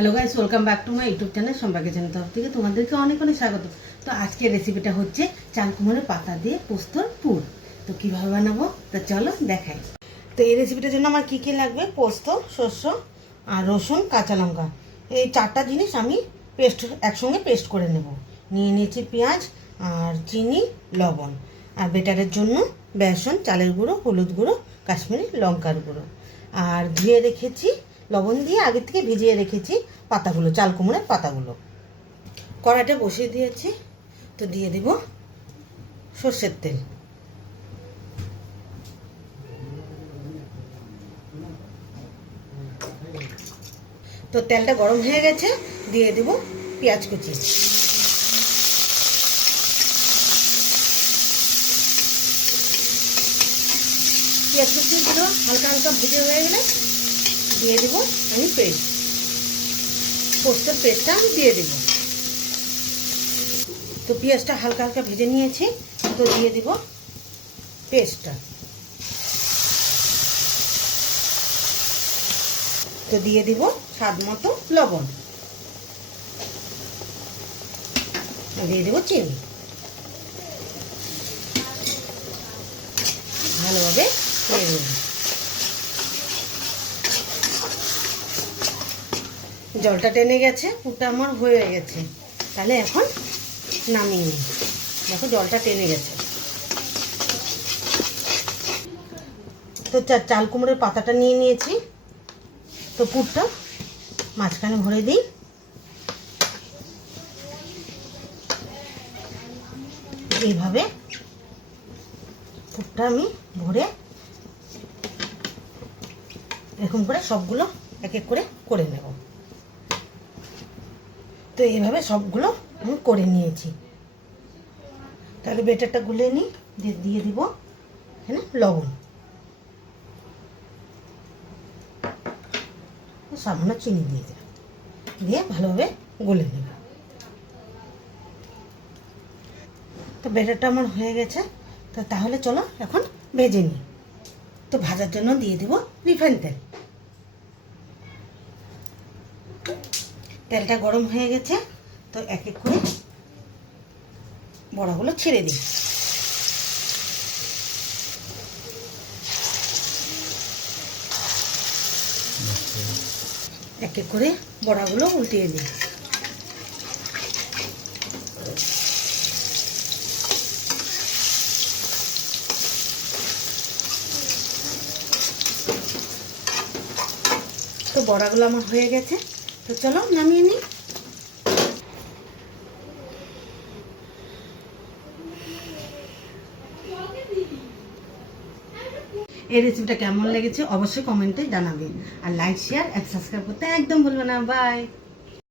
Hello guys welcome back to my YouTube channel সম্পাকে channel তরফ থেকে তোমাদেরকে অনেক অনেক স্বাগত। তো আজকের রেসিপিটা হচ্ছে চাল কুমড়োর পাতা দিয়ে পোস্তর পুর। তো কীভাবে বানাবো? তা চলো দেখাই। তো এই রেসিপিটার জন্য আমার কী কী লাগবে? পোস্ত, শস্য আর রসুন, কাঁচা লঙ্কা। এই চারটা জিনিস আমি পেস্ট একসঙ্গে পেস্ট করে নেব। নিয়ে নিয়েছি পেঁয়াজ আর চিনি, লবণ। আর বেটারের জন্য বেসন, চালের গুঁড়ো, হলুদ গুঁড়ো, কাশ্মীরি লঙ্কার গুঁড়ো। আর ধুয়ে রেখেছি লবণ দিয়ে আগে থেকে ভিজিয়ে রেখেছি পাতাগুলো, চাল কুমড়োর পাতাগুলো। কড়াইটা বসিয়ে দিয়েছি, তো দিয়ে দেব সর্ষের তেল। তো তেলটা গরম হয়ে গেছে, দিয়ে দেব পেঁয়াজ কুচি। পেঁয়াজ কুচিগুলো হালকা হালকা ভেজে হয়ে গেলে দিয়ে দেব, আমি পেস্ট। পোস্তের পেস্টটা আমি দিয়ে দেব। তো পেঁয়াজটা হালকা হালকা ভেজে নিয়েছি, তো দিয়ে দেব পেস্টটা। তো দিয়ে দিব স্বাদ মতো লবণ। দিয়ে দেবো চিনি। ভালোভাবে দিয়ে দেবো জলটা টেনে গেছে, পুরটা আমার হয়ে গেছে। তাহলে এখন নামিয়ে দেখো জলটা টেনে গেছে। তো চাল কুমড়োর পাতাটা নিয়ে নিয়েছি। তো পুরটা মাঝখানে ভরে দিই। এইভাবে পুরটা আমি ভরে এরকম করে সবগুলো এক এক করে করে নেব। তো এইভাবে সবগুলো আমি করে নিয়েছি। তাহলে বেটারটা গুলে নিই দিয়ে দিব এখানে লবণ। সামান্য চিনি দিয়ে দিলাম। দিয়ে ভালোভাবে গুলে নেব তো বেটারটা আমার হয়ে গেছে। তো তাহলে চলো এখন ভেজে নিই। তো ভাজার জন্য দিয়ে দেব রিফাইন তেল। তেলটা গরম হয়ে গেছে, তো এক এক করে বড়াগুলো ছেড়ে দিই। এক এক করে বড়াগুলো উল্টিয়ে দিই। তো বড়াগুলো আমার হয়ে গেছে। তো চলো নামিয়ে নিই। এই রেসিপিটা কেমন লেগেছে অবশ্যই কমেন্টে জানাবে। আর লাইক শেয়ার আর সাবস্ক্রাইব করতে একদম ভুলবে না। বাই